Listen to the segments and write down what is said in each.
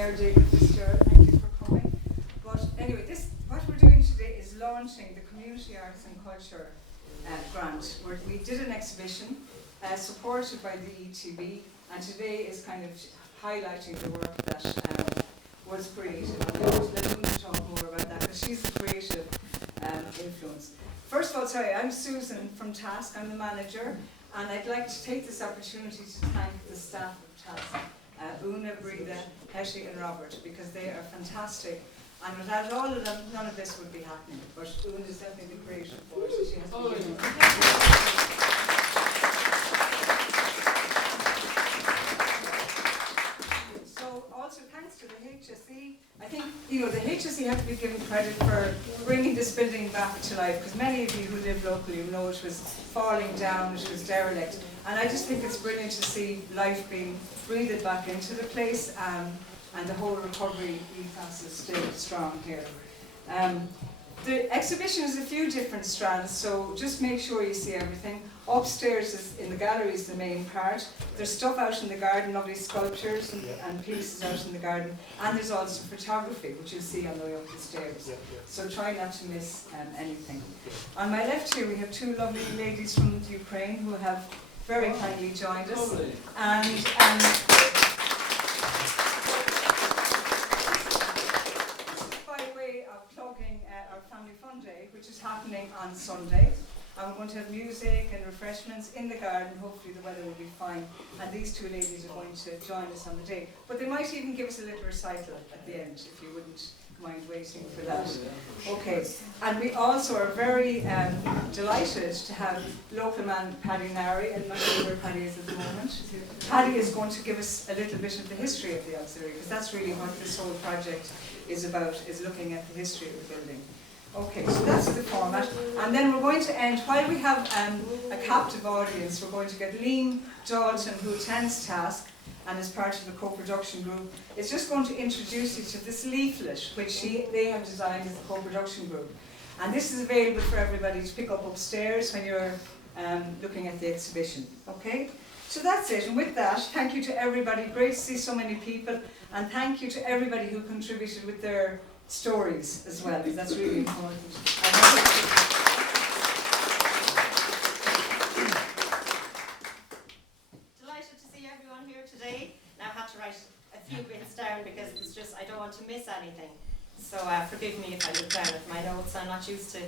Mayor David Fitzgerald, thank you for coming. But anyway, what we're doing today is launching the Community Arts and Culture grant. We did an exhibition supported by the ETB, and today is kind of highlighting the work that was created. I'm going to let Una talk more about that because she's the creative influence. First of all, sorry, I'm Susan from Task, I'm the manager, and I'd like to take this opportunity to thank the staff of Task, Una, Breda, Hetty and Robert, because they are fantastic. And without all of them, none of this would be happening. But Una is definitely the creative force, so she has to be given. So also thanks to the HSE. I think, the HSE have to be given credit for bringing this building back to life, because many of you who live locally know it was falling down, it was derelict. And I just think it's brilliant to see life being breathed back into the place, and the whole recovery ethos is still strong here. The exhibition is a few different strands, so just make sure you see everything. Upstairs is, in the gallery is the main part. There's stuff out in the garden, lovely sculptures and pieces out in the garden. And there's also photography, which you'll see on the way up the stairs. So try not to miss anything. On my left here we have two lovely ladies from Ukraine who have very kindly joined us. And our Family Fun Day, which is happening on Sunday. And we're going to have music and refreshments in the garden. Hopefully the weather will be fine. And these two ladies are going to join us on the day. But they might even give us a little recital at the end, if you wouldn't mind waiting for that. Okay. And we also are very delighted to have local man Paddy Nari, and not sure where Paddy is at the moment. Paddy is going to give us a little bit of the history of the auxiliary, because that's really what this whole project is about, is looking at the history of the building. Okay, so that's the format. And then we're going to end, while we have a captive audience, we're going to get Liam Dalton, who attends Task and is part of the co-production group, is just going to introduce you to this leaflet, which they have designed as a co-production group. And this is available for everybody to pick up upstairs when you're looking at the exhibition. Okay? So that's it, and with that, thank you to everybody. Great to see so many people, and thank you to everybody who contributed with their stories as well, because that's really important. Delighted to see everyone here today. Now I had to write a few bits down because it's just, I don't want to miss anything. So forgive me if I look down at my notes. I'm not used to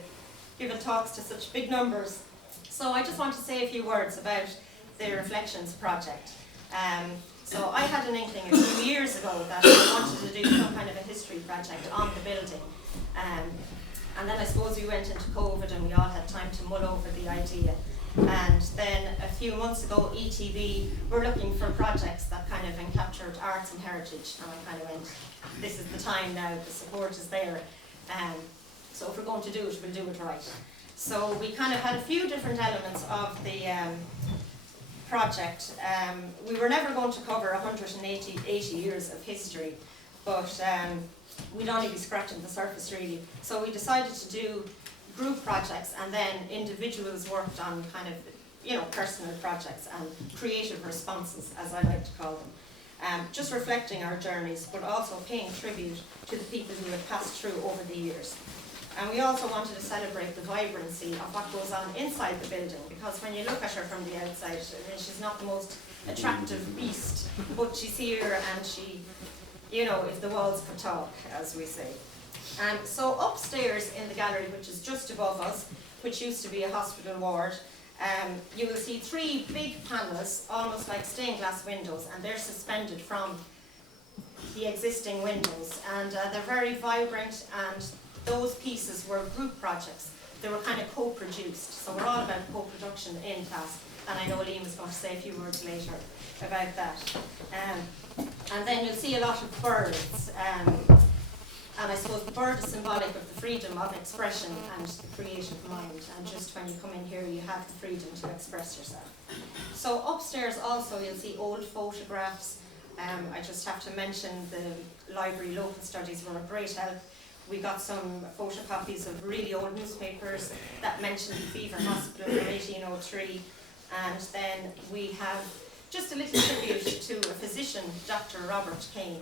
giving talks to such big numbers. So I just want to say a few words about the Reflections project. So I had an inkling a few years ago that I wanted to do some kind of a history project on the building. And then I suppose we went into COVID and we all had time to mull over the idea. And then a few months ago, ETB were looking for projects that kind of encaptured arts and heritage. And I kind of went, this is the time now, the support is there. So if we're going to do it, we'll do it right. So we kind of had a few different elements of the project. We were never going to cover 180 years of history, but we'd only be scratching the surface really. So we decided to do group projects, and then individuals worked on kind of, personal projects and creative responses, as I like to call them. Just reflecting our journeys, but also paying tribute to the people who had passed through over the years. And we also wanted to celebrate the vibrancy of what goes on inside the building, because when you look at her from the outside, she's not the most attractive beast, but she's here and she, if the walls could talk, as we say. And so upstairs in the gallery, which is just above us, which used to be a hospital ward, you will see three big panels, almost like stained glass windows, and they're suspended from the existing windows. And they're very vibrant, and those pieces were group projects. They were kind of co-produced, so we're all about co-production in Task, and I know Liam is going to say a few words later about that. And then you'll see a lot of birds, and I suppose the bird is symbolic of the freedom of expression and the creative mind, and just when you come in here you have the freedom to express yourself. So upstairs also you'll see old photographs. I just have to mention the library local studies were a great help. We got some photocopies of really old newspapers that mentioned the Fever Hospital from 1803, and then we have just a little tribute to a physician, Dr. Robert Kane,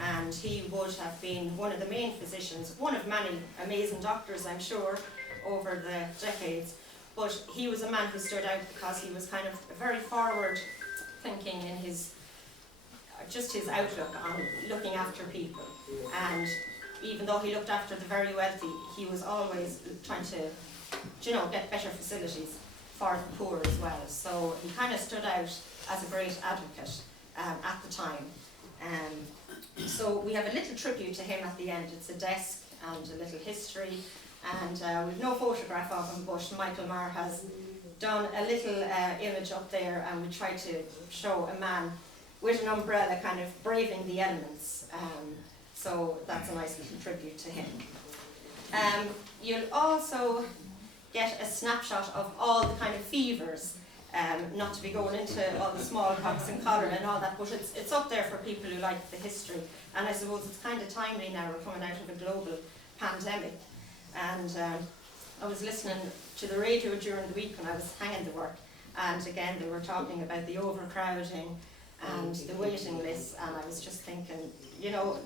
and he would have been one of the main physicians, one of many amazing doctors, I'm sure, over the decades. But he was a man who stood out because he was kind of very forward thinking in his outlook on looking after people. And even though he looked after the very wealthy, he was always trying to, get better facilities for the poor as well. So he kind of stood out as a great advocate at the time. So we have a little tribute to him at the end. It's a desk and a little history, and we've no photograph of him, but Michael Marr has done a little image up there, and we try to show a man with an umbrella kind of braving the elements. So that's a nice little tribute to him. You'll also get a snapshot of all the kind of fevers, not to be going into all the smallpox and cholera and all that, but it's up there for people who like the history. And I suppose it's kind of timely now, we're coming out of a global pandemic. And I was listening to the radio during the week when I was hanging the work, and again they were talking about the overcrowding and the waiting lists, and I was just thinking,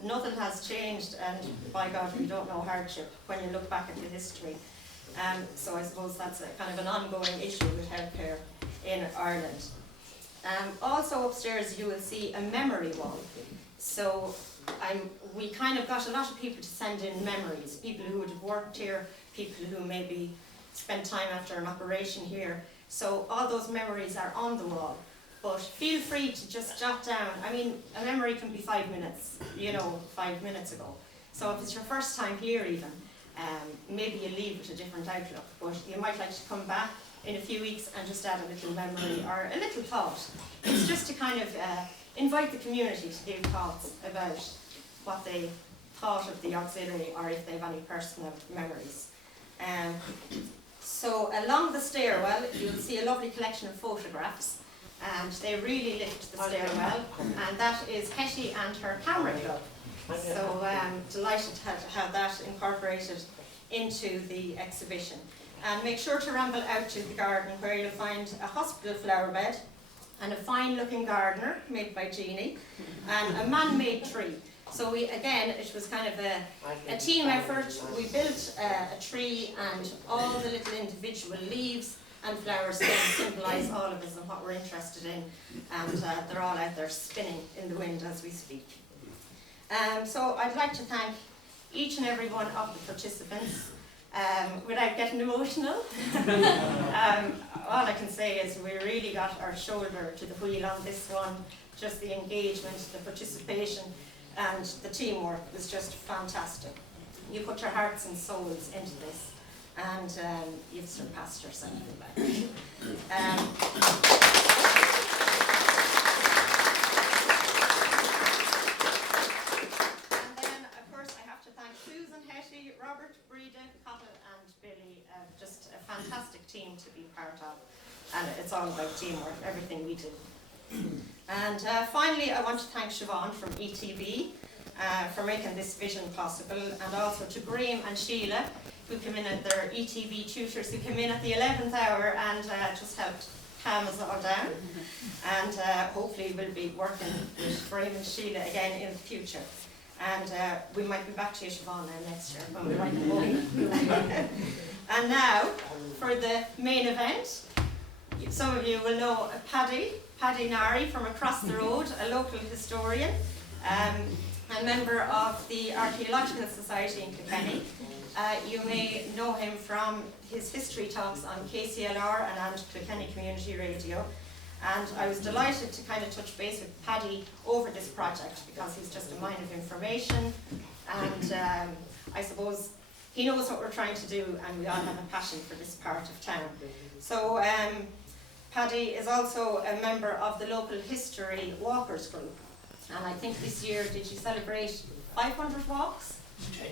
nothing has changed, and by God, we don't know hardship when you look back at the history. So I suppose that's a kind of an ongoing issue with healthcare in Ireland. Also upstairs you will see a memory wall. So we kind of got a lot of people to send in memories, people who would have worked here, people who maybe spent time after an operation here. So all those memories are on the wall. But feel free to just jot down. I mean, a memory can be 5 minutes, 5 minutes ago. So if it's your first time here even, maybe you leave with a different outlook. But you might like to come back in a few weeks and just add a little memory or a little thought. It's just to kind of invite the community to give thoughts about what they thought of the auxiliary, or if they have any personal memories. So along the stairwell, you'll see a lovely collection of photographs, and they really lift the stairwell, and that is Hetty and her camera club. So delighted to have that incorporated into the exhibition. And make sure to ramble out to the garden, where you'll find a hospital flower bed and a fine looking gardener made by Jeannie, and a man-made tree. So it was kind of a team effort. We built a tree, and all the little individual leaves and flowers symbolise all of us and what we're interested in, and they're all out there spinning in the wind as we speak. So I'd like to thank each and every one of the participants. Without getting emotional, all I can say is we really got our shoulder to the wheel on this one. Just the engagement, the participation, and the teamwork was just fantastic. You put your hearts and souls into this, and you've surpassed yourself. Robert, Breda, Cottle and Billy, just a fantastic team to be part of, and it's all about teamwork, everything we do. And finally I want to thank Siobhan from ETB for making this vision possible, and also to Graham and Sheila, who came in at their ETB tutors, who came in at the 11th hour and just helped calm us all down, and hopefully we'll be working with Graham and Sheila again in the future. And we might be back to you, Siobhan, next year when we write the book. And now, for the main event, some of you will know Paddy Nari from across the road, a local historian, a member of the Archaeological Society in Kilkenny. You may know him from his history talks on KCLR and Kilkenny Community Radio. And I was delighted to kind of touch base with Paddy over this project, because he's just a mine of information, and I suppose he knows what we're trying to do, and we all have a passion for this part of town. So Paddy is also a member of the local history walkers group, and I think this year, did you celebrate 500 walks?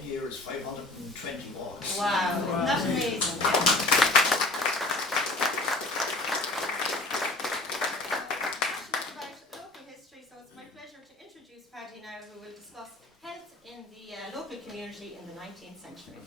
10 years, 520 walks. Wow, that's amazing. Paddy now, who will discuss health in the local community in the 19th century.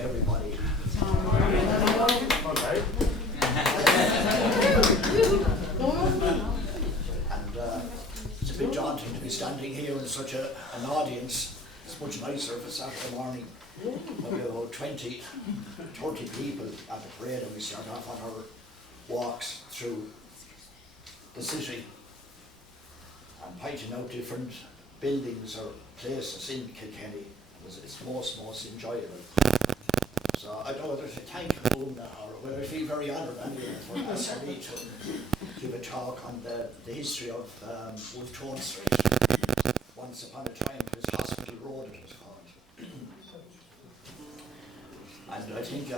everybody. And it's a bit daunting to be standing here in such an audience. It's much nicer for Saturday morning. Maybe about 20, 30 people at the parade, and we start off on our walks through the city and pointing out different buildings or places in Kilkenny. It's most enjoyable. So I don't know whether to thank Una or whether I feel very honoured anyway for asking me to give a talk on the history of Wolftown Street. Once upon a time it was Hospital Road, it was called. And I think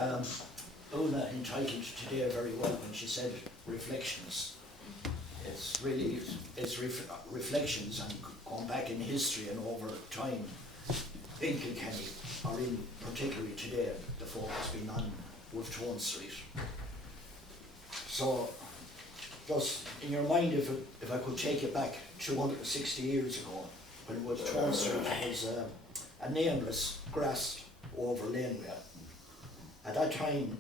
Una entitled today very well when she said reflections. It's really, reflections and going back in history and over time in Kilkenny, or in particularly today, the focus being on Wolftown Street. So, just in your mind, if I could take it back 260 years ago, when Wolftown Street was a nameless, grassed over laneway. At that time,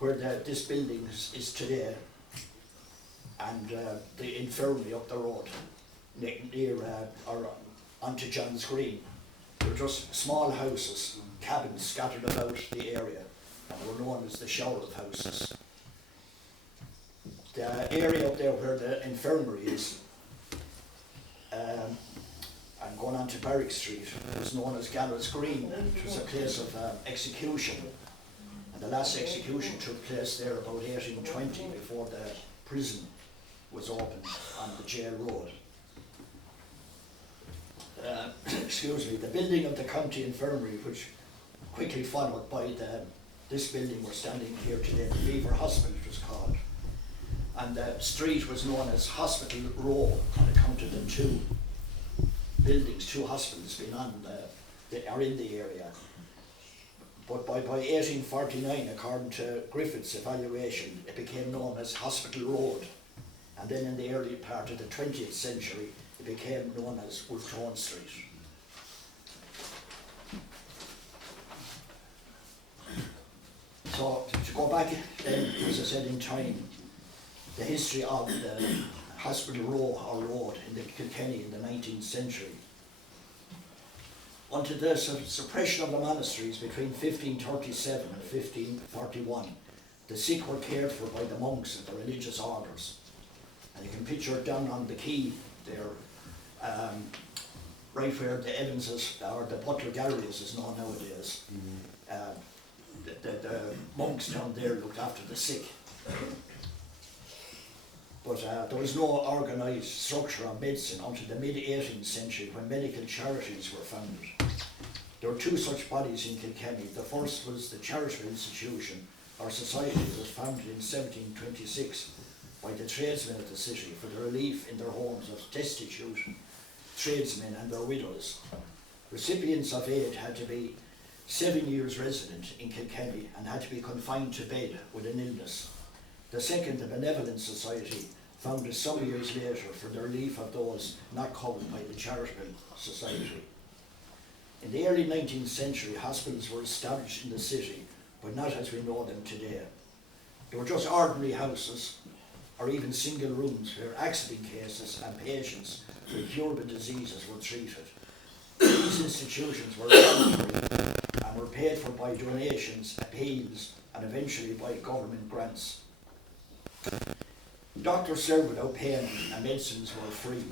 where this building is today, and the infirmary up the road, near or onto John's Green, they were just small houses, cabins scattered about the area, and were known as the Sheriff houses. The area up there where the infirmary is, and going on to Barrack Street, was known as Gallows Green, and it was a place of execution. And the last execution took place there about 1820, before the prison was opened on the jail road. Excuse me, the building of the county infirmary, which quickly followed by this building we're standing here today, the Beaver Hospital it was called. And the street was known as Hospital Row on account of the two buildings, two hospitals being are in the area. But by 1849, according to Griffith's evaluation, it became known as Hospital Road. And then in the early part of the 20th century, it became known as Wolftown Street. So to go back, as I said, in time, the history of the Hospital Row or Road in the Kilkenny in the 19th century. Until the suppression of the monasteries between 1537 and 1541, the sick were cared for by the monks and the religious orders. And you can picture it down on the quay there, right where the Evanses, or the Butler Galleries is known nowadays. The monks down there looked after the sick. But there was no organised structure of medicine until the mid-18th century, when medical charities were founded. There were two such bodies in Kilkenny. The first was the Charitable Institution, or Society, that was founded in 1726 by the tradesmen of the city for the relief in their homes of destitute tradesmen and their widows. Recipients of aid had to be 7 years resident in Kilkenny and had to be confined to bed with an illness. The second, the Benevolent Society, founded some years later for the relief of those not covered by the Charitable Society. In the early 19th century, hospitals were established in the city, but not as we know them today. They were just ordinary houses, or even single rooms where accident cases and patients with curable diseases were treated. These institutions were voluntary and were paid for by donations, appeals, and eventually by government grants. Doctors served without payment and medicines were free.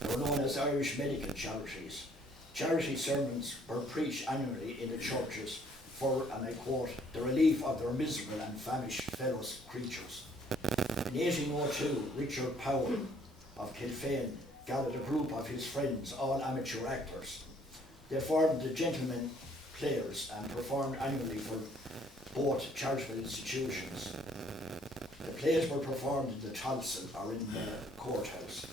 They were known as Irish medical charities. Charity sermons were preached annually in the churches for, and I quote, the relief of their miserable and famished fellow creatures. In 1802, Richard Powell of Kilkenny gathered a group of his friends, all amateur actors. They formed the Gentlemen Players and performed annually for both charitable institutions. The plays were performed in the Tonsel or in the courthouse.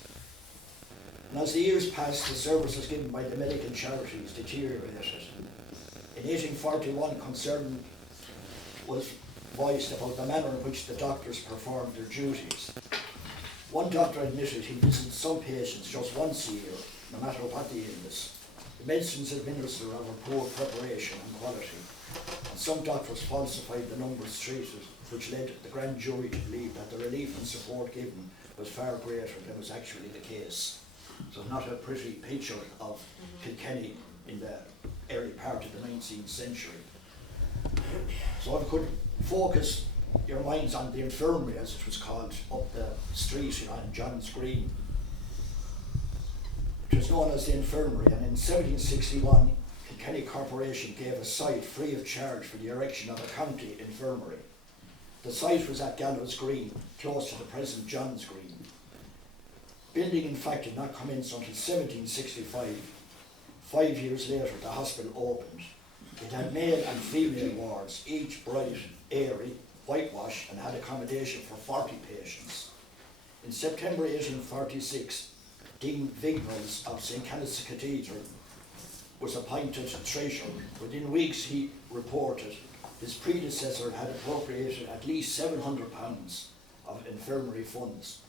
And as the years passed, the services given by the medical charities deteriorated. In 1841, concern was voiced about the manner in which the doctors performed their duties. One doctor admitted he visited some patients just once a year, no matter what the illness. The medicines administered are of poor preparation and quality, and some doctors falsified the numbers treated, which led the grand jury to believe that the relief and support given was far greater than was actually the case. So not a pretty picture of Kilkenny in the early part of the 19th century. So if I could focus your minds on the infirmary, as it was called, up the street on John's Green. It was known as the infirmary, and in 1761 Kilkenny Corporation gave a site free of charge for the erection of a county infirmary. The site was at Gallows Green, close to the present John's Green. Building in fact did not commence until 1765. 5 years later the hospital opened. It had male and female wards, each bright, airy, whitewashed, and had accommodation for 40 patients. In September 1846, Dean Vignals of St. Canice's Cathedral was appointed treasurer. Within weeks he reported his predecessor had appropriated at least £700 of infirmary funds.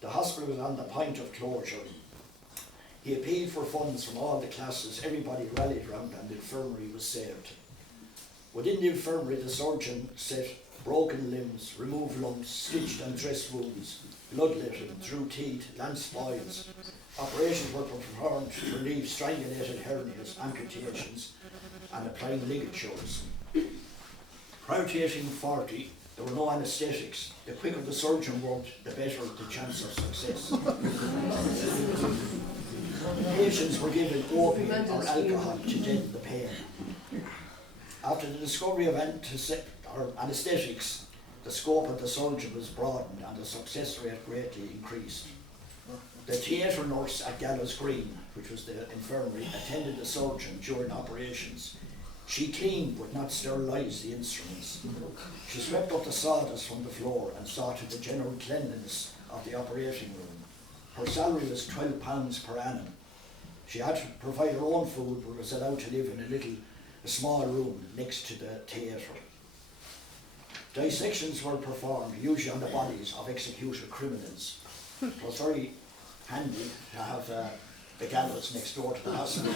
The hospital was on the point of closure. He appealed for funds from all the classes. Everybody rallied round and the infirmary was saved. Within the infirmary, the surgeon set broken limbs, removed lumps, stitched and dressed wounds, bloodletting, drew teeth, lanced boils. Operations were performed to relieve strangulated hernias, amputations, and applying ligatures. Prior to 1840, there were no anaesthetics. The quicker the surgeon worked, the better the chance of success. Patients were given opium or alcohol to deaden the pain. After the discovery of anaesthetics, the scope of the surgeon was broadened and the success rate greatly increased. The theatre nurse at Gallows Green, which was the infirmary, attended the surgeon during operations. She cleaned but not sterilised the instruments. She swept up the sawdust from the floor and saw to the general cleanliness of the operating room. Her salary was £12 per annum. She had to provide her own food but was allowed to live in a small room next to the theatre. Dissections were performed, usually on the bodies of executed criminals. It was very handy to have the gallows next door to the hospital.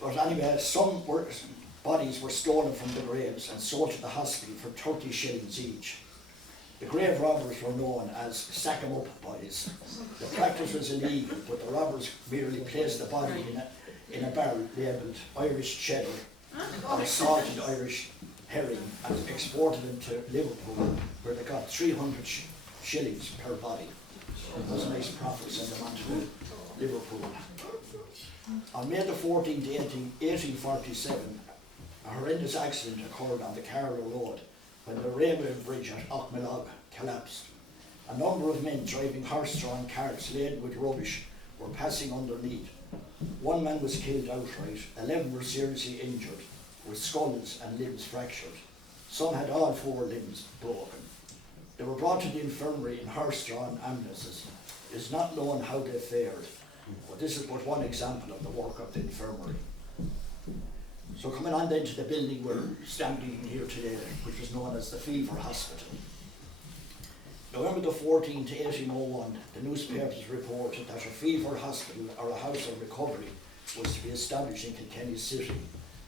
But anyway, some bodies were stolen from the graves and sold to the hospital for 30 shillings each. The grave robbers were known as sack-em-up boys. The practice was illegal, but the robbers merely placed the body in a barrel labelled Irish cheddar or salted Irish herring and exported them to Liverpool, where they got 300 shillings per body. It was a nice profit, sent them on to Liverpool. On May the 14th, 1847, a horrendous accident occurred on the Carlow Road when the railway bridge at Auchmalog collapsed. A number of men driving horse-drawn carts laden with rubbish were passing underneath. One man was killed outright, 11 were seriously injured, with skulls and limbs fractured. Some had all 4 limbs broken. They were brought to the infirmary in horse-drawn ambulances. It is not known how they fared, but this is but one example of the work of the infirmary. So coming on then to the building we're standing in here today, which was known as the Fever Hospital. November the 14th, 1801, the newspapers reported that a fever hospital or a house of recovery was to be established in Kilkenny City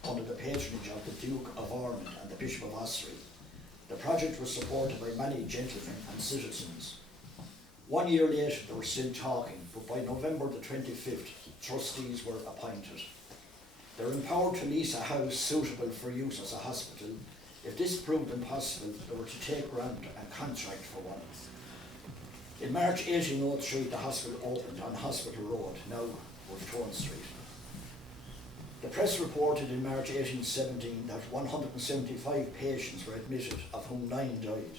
under the patronage of the Duke of Ormond and the Bishop of Ossory. The project was supported by many gentlemen and citizens. 1 year later they were still talking, but by November the 25th, trustees were appointed. They were empowered to lease a house suitable for use as a hospital. If this proved impossible, they were to take ground and contract for one. In March 1803, the hospital opened on Hospital Road, now Wolfthorne Street. The press reported in March 1817 that 175 patients were admitted, of whom 9 died.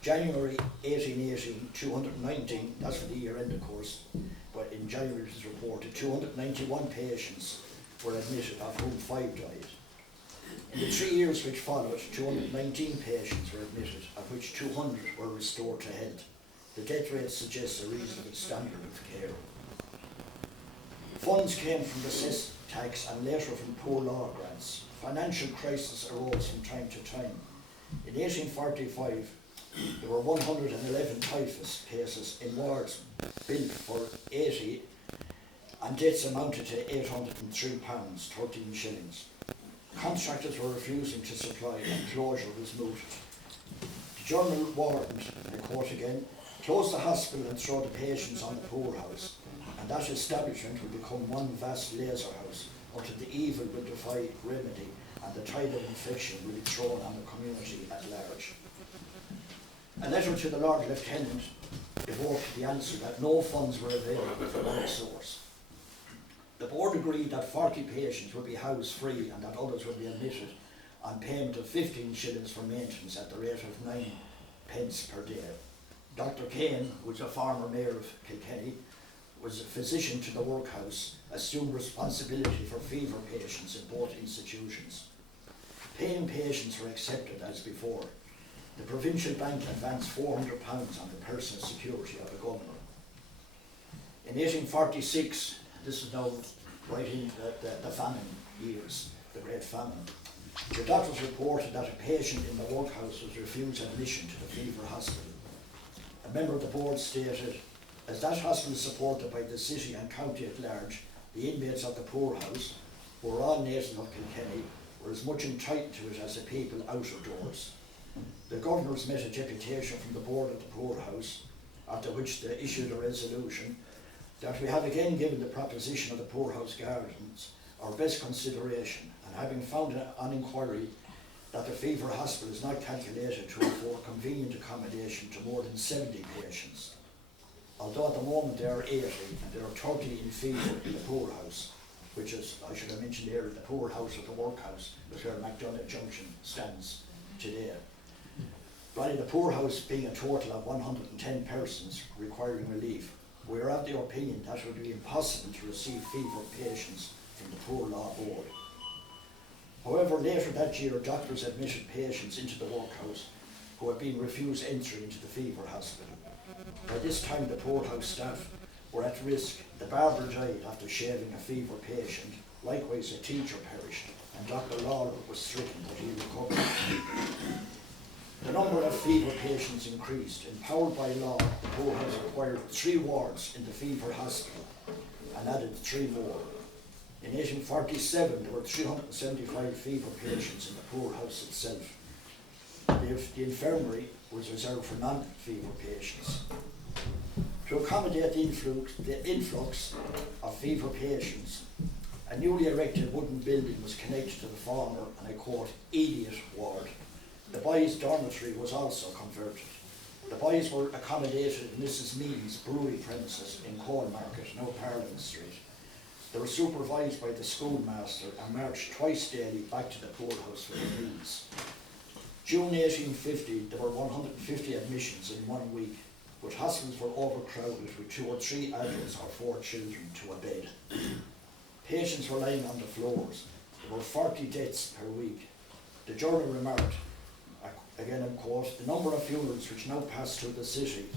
January 1818, 219, that's for the year end of course, but in January it was reported 291 patients were admitted, of whom 5 died. In the 3 years which followed, 219 patients were admitted, of which 200 were restored to health. The death rate suggests a reasonable standard of care. Funds came from the cess tax and later from poor law grants. Financial crisis arose from time to time. In 1845, there were 111 typhus cases in wards built for 80 and debts amounted to £803, 13 shillings. Contractors were refusing to supply and closure was mooted. The Journal warned, and I quote again, "Close the hospital and throw the patients on the poorhouse, and that establishment will become one vast laser house until the evil will defy remedy and the tide of infection will be thrown on the community at large." A letter to the Lord Lieutenant evoked the answer that no funds were available from any source. The board agreed that 40 patients would be housed free and that others would be admitted on payment of 15 shillings for maintenance at the rate of 9 pence per day. Dr. Kane, who was a former mayor of Kilkenny, was a physician to the workhouse, assumed responsibility for fever patients in both institutions. Paying patients were accepted as before. The provincial bank advanced £400 on the personal security of the governor. In 1846, this is now right in the famine years, the Great Famine, the doctors reported that a patient in the workhouse was refused admission to the fever hospital. A member of the board stated, "As that hospital is supported by the city and county at large, the inmates of the poorhouse, who were all natives of Kilkenny, were as much entitled to it as the people out of doors." The governors met a deputation from the board of the poorhouse, after which they issued a resolution that we have again given the proposition of the poorhouse gardens our best consideration, and having found on inquiry that the fever hospital is not calculated to afford convenient accommodation to more than 70 patients. Although at the moment there are 80 and there are 30 in fever in the poorhouse, which is, I should have mentioned here, the poorhouse or the workhouse, is where McDonagh Junction stands today. Rather, the poorhouse being a total of 110 persons requiring relief, we are of the opinion that it would be impossible to receive fever patients from the Poor Law Board. However, later that year, doctors admitted patients into the workhouse who had been refused entry into the fever hospital. By this time, the poorhouse staff were at risk. The barber died after shaving a fever patient. Likewise, a teacher perished, and Dr. Lawler was stricken, but he recovered. The number of fever patients increased. Empowered by law, the poorhouse acquired 3 wards in the fever hospital and added 3 more. In 1847, there were 375 fever patients in the poorhouse itself. The infirmary was reserved for non-fever patients. To accommodate the influx of fever patients, a newly erected wooden building was connected to the former, and I quote, "idiot ward." The boys' dormitory was also converted. The boys were accommodated in Mrs. Meade's brewery premises in Coal Market, now Parliament Street. They were supervised by the schoolmaster and marched twice daily back to the poorhouse for their meals. June 1850, there were 150 admissions in 1 week, but hospitals were overcrowded with 2 or 3 adults or 4 children to a bed. Patients were lying on the floors. There were 40 deaths per week. The journal remarked, again in quote, "The number of funerals which now pass through the city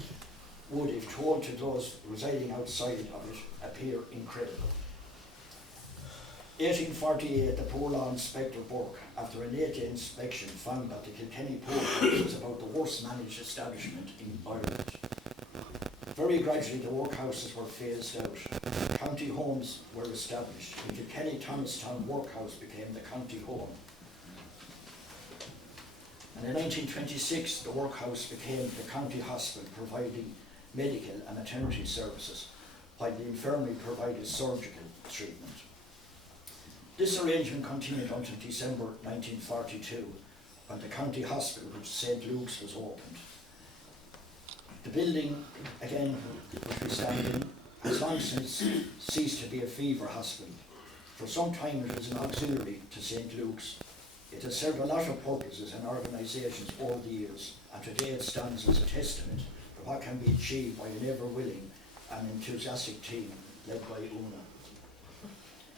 would, if told to those residing outside of it, appear incredible." 1848, the Poor Law Inspector Burke, after an 8-day inspection, found that the Kilkenny poorhouse was about the worst managed establishment in Ireland. Very gradually, the workhouses were phased out. County homes were established. The Kilkenny Thomastown Workhouse became the county home. And in 1926, the workhouse became the county hospital, providing medical and maternity services, while the infirmary provided surgical treatment. This arrangement continued until December 1942, when the county hospital, which St. Luke's, was opened. The building, again, which we stand in, has long since ceased to be a fever hospital. For some time it was an auxiliary to St. Luke's. It has served a lot of purposes and organisations over the years, and today it stands as a testament to what can be achieved by an ever-willing and enthusiastic team led by Una.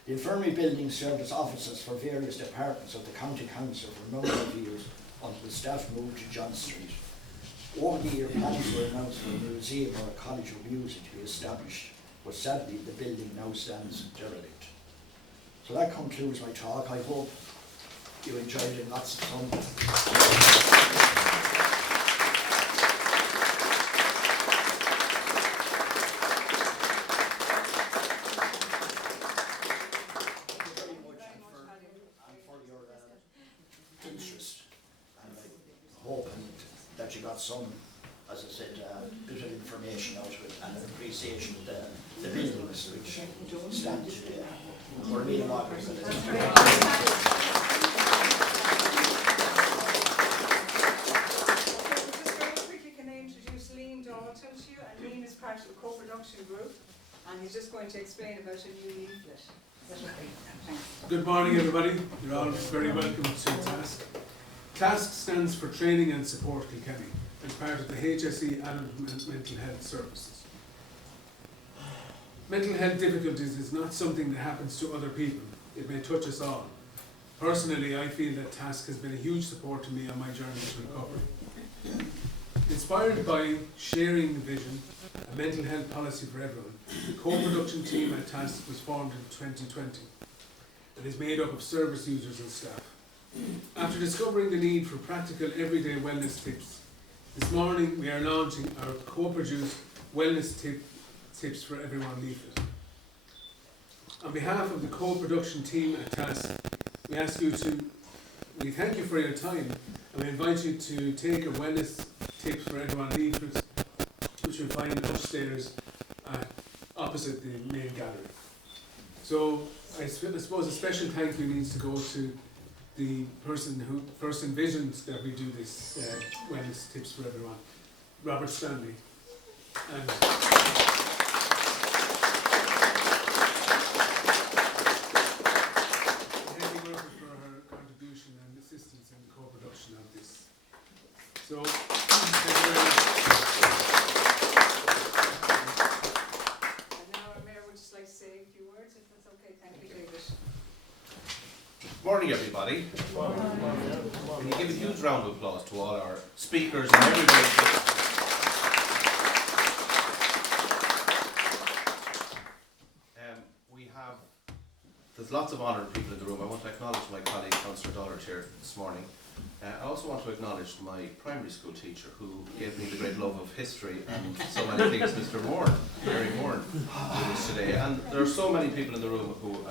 The infirmary building served as offices for various departments of the County Council for a number of years until the staff moved to John Street. Over the year, plans were announced for a museum or a college of music to be established, but sadly the building now stands derelict. So that concludes my talk. I hope you enjoyed it. Lots of fun. some, as I said, bit of information out of it and an appreciation of the buildings which stand today. We're meeting on it. Just very quickly, can I introduce Liam Dalton to you? And Liam is part of the co-production group, and he's just going to explain about a new leaflet. Thanks. Good morning, everybody. You're all very welcome to TASC. TASC stands for Training and Support Kilkenny, and part of the HSE Adult Mental Health Services. Mental health difficulties is not something that happens to other people. It may touch us all. Personally, I feel that TASC has been a huge support to me on my journey to recovery. Inspired by sharing the vision, a mental health policy for everyone, the co-production team at TASC was formed in 2020 and is made up of service users and staff. After discovering the need for practical everyday wellness tips, this morning we are launching our co-produced Wellness Tips for Everyone leaflet. On behalf of the co-production team at TASC, we thank you for your time, and we invite you to take a Wellness Tips for Everyone leaflet, which you'll find upstairs opposite the main gallery. So I suppose a special thank you needs to go to the person who first envisioned that we do this Wellness Tips for Everyone, Robert Stanley. And Henry Wilford for her contribution and assistance in the co-production of this. So, thank you very much. And now our mayor would just like to say a few words, if that's okay. Thank you, David. Morning, everybody. Can you give a huge round of applause to all our speakers and everybody? There's lots of honoured people in the room. I want to acknowledge my colleague, Councillor Dollard, here this morning. I also want to acknowledge my primary school teacher who gave me the great love of history and so many things, Mr. Moore, Mary Moore, with us today. And there are so many people in the room who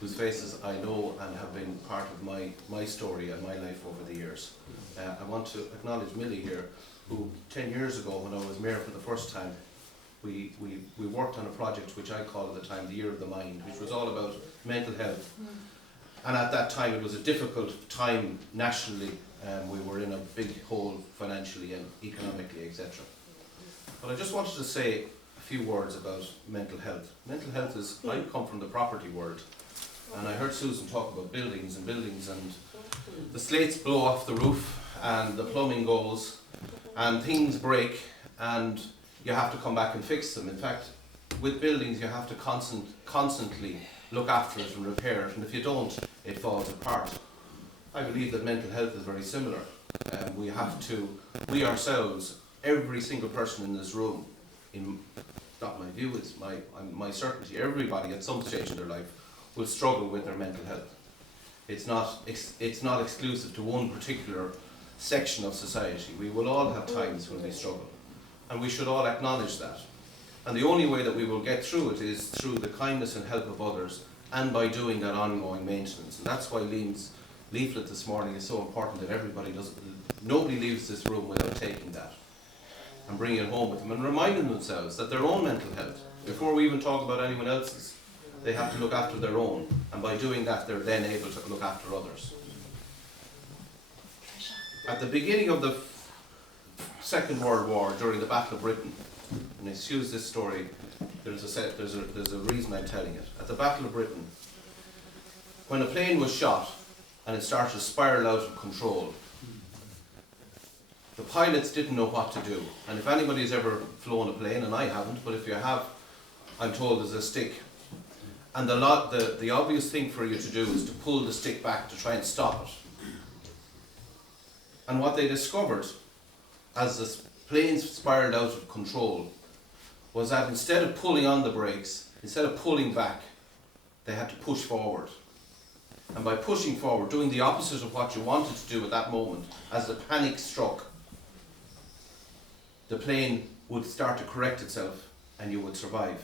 whose faces I know and have been part of my story and my life over the years. I want to acknowledge Millie here, who 10 years ago, when I was mayor for the first time, we worked on a project which I called at the time the Year of the Mind, which was all about mental health. And at that time it was a difficult time nationally. We were in a big hole financially and economically, etc. But I just wanted to say a few words about mental health. Mental health is, I come from the property world, and I heard Susan talk about buildings and the slates blow off the roof and the plumbing goes and things break and you have to come back and fix them. In fact, with buildings you have to constantly look after it and repair it, and if you don't, it falls apart. I believe that mental health is very similar. We ourselves, every single person in this room, not my view, it's my certainty, everybody at some stage in their life will struggle with their mental health. It's not exclusive to one particular section of society. We will all have times when we struggle, and we should all acknowledge that. And the only way that we will get through it is through the kindness and help of others, and by doing that ongoing maintenance. And that's why Liam's leaflet this morning is so important, that nobody leaves this room without taking that and bringing it home with them and reminding themselves that their own mental health, before we even talk about anyone else's, they have to look after their own, and by doing that they're then able to look after others. At the beginning of the Second World War, during the Battle of Britain, and excuse this story, there's a reason I'm telling it. At the Battle of Britain, when a plane was shot and it started to spiral out of control, the pilots didn't know what to do. And if anybody's ever flown a plane, and I haven't, but if you have, I'm told there's a stick. And the obvious thing for you to do is to pull the stick back to try and stop it. And what they discovered, as the planes spiraled out of control, was that instead of pulling on the brakes, instead of pulling back, they had to push forward. And by pushing forward, doing the opposite of what you wanted to do at that moment, as the panic struck, the plane would start to correct itself and you would survive.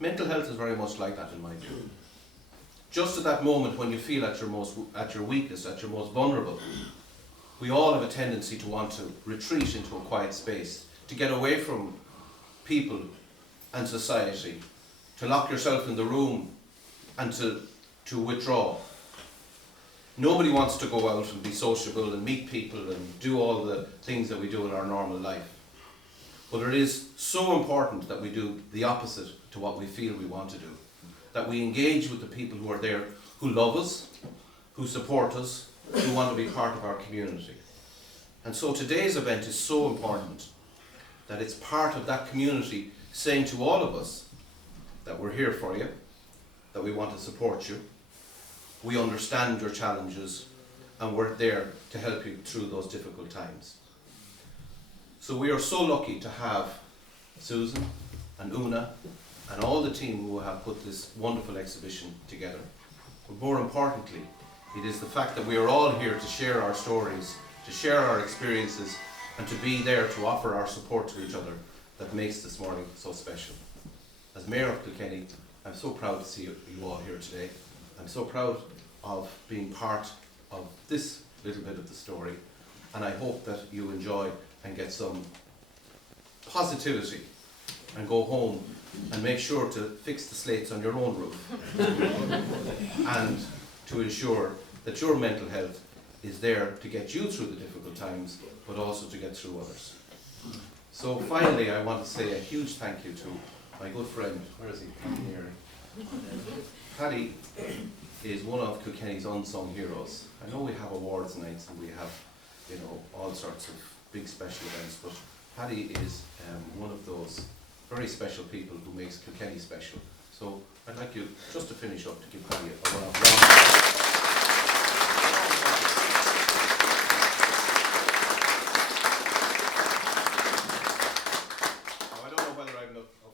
Mental health is very much like that in my view. Just at that moment when you feel at your weakest, at your most vulnerable, we all have a tendency to want to retreat into a quiet space, to get away from people and society, to lock yourself in the room and to withdraw. Nobody wants to go out and be sociable and meet people and do all the things that we do in our normal life. But it is so important that we do the opposite to what we feel we want to do. That we engage with the people who are there, who love us, who support us, who want to be part of our community. And so today's event is so important that it's part of that community saying to all of us that we're here for you, that we want to support you, we understand your challenges, and we're there to help you through those difficult times. So we are so lucky to have Susan and Una and all the team who have put this wonderful exhibition together. But more importantly, it is the fact that we are all here to share our stories, to share our experiences, and to be there to offer our support to each other that makes this morning so special. As Mayor of Kilkenny, I'm so proud to see you all here today. I'm so proud of being part of this little bit of the story, and I hope that you enjoy and get some positivity and go home and make sure to fix the slates on your own roof and to ensure that your mental health is there to get you through the difficult times, but also to get through others. So finally, I want to say a huge thank you to my good friend, where is he? Paddy is one of Kilkenny's unsung heroes. I know we have awards nights and we have, you know, all sorts of big special events, but Paddy is one of those very special people who makes Kilkenny special. So I'd like you just to finish up to give Paddy a round of applause.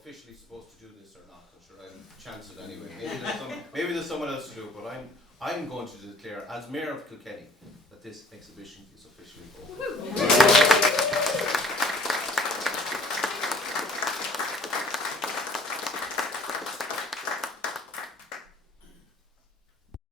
Officially supposed to do this or not, but sure, I'll chance it anyway. Maybe there's someone else to do it, but I'm going to declare as Mayor of Kilkenny that this exhibition is officially over.